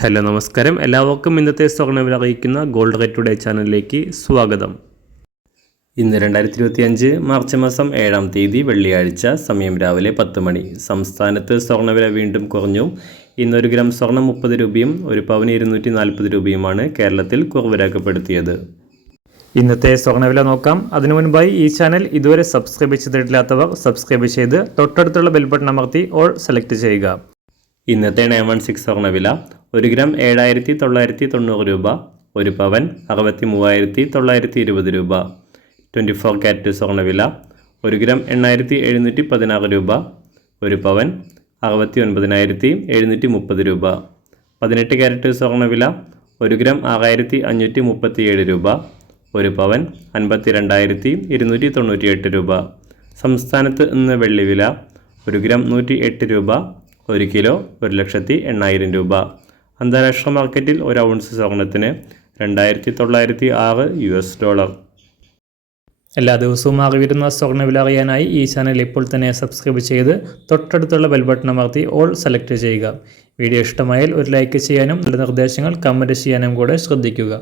Hello നമസ്കാരം, എല്ലാവർക്കും ഇന്നത്തെ സ്വർണ്ണവില അറിയിക്കുന്ന ഗോൾഡ് റേറ്റ് ടുഡേ ചാനലിലേക്ക് സ്വാഗതം. ഇന്ന് 2025 മാർച്ച് മാസം 7-ാം തീയതി വെള്ളിയാഴ്ച, സമയം രാവിലെ 10 മണി. സംസ്ഥാനത്ത് സ്വർണ്ണവില വീണ്ടും കുറഞ്ഞു. ഇന്ന് 1 ഗ്രാം സ്വർണം 30 രൂപയും 1 പവന് 240 രൂപയുമാണ് കേരളത്തിൽ കുറവ് രേഖപ്പെടുത്തിയത്. ഇന്നത്തെ സ്വർണ്ണവില നോക്കാം. അതിനു മുൻപായി ഈ ചാനൽ ഇതുവരെ സബ്സ്ക്രൈബ് ചെയ്തിട്ടില്ലാത്തവർ സബ്സ്ക്രൈബ് ചെയ്ത് തൊട്ടടുത്തുള്ള ബെൽ ബട്ടൺ അമർത്തി ഓൾ സെലക്ട് ചെയ്യുക. ഇന്നത്തെ 916 സ്വർണ്ണവില 1 ഗ്രാം 7,990 രൂപ, 1 പവൻ 63,920 രൂപ. 24 ക്യാരറ്റ് സ്വർണ്ണവില 1 ഗ്രാം 8,716 രൂപ, 1 പവൻ 69,730 രൂപ. 18 ക്യാരറ്റ് സ്വർണ്ണവില 1 ഗ്രാം 6,537 രൂപ, 1 പവൻ 52,298 രൂപ. സംസ്ഥാനത്ത് ഇന്ന് വെള്ളിവില 1 ഗ്രാം 108 രൂപ, 1 കിലോ 1,80,000 രൂപ. അന്താരാഷ്ട്ര മാർക്കറ്റിൽ 1 ഔൺസ് സ്വർണത്തിന് $2,906. എല്ലാ ദിവസവും അറിവിരുന്ന സ്വർണ്ണവില അറിയാനായി ഈ ചാനൽ ഇപ്പോൾ തന്നെ സബ്സ്ക്രൈബ് ചെയ്ത് തൊട്ടടുത്തുള്ള ബെൽ ബട്ടൺ അമർത്തി ഓൾ സെലക്ട് ചെയ്യുക. വീഡിയോ ഇഷ്ടമായാൽ ഒരു ലൈക്ക് ചെയ്യാനും നല്ല നിർദ്ദേശങ്ങൾ കമൻറ്റ് ചെയ്യാനും കൂടെ ശ്രദ്ധിക്കുക.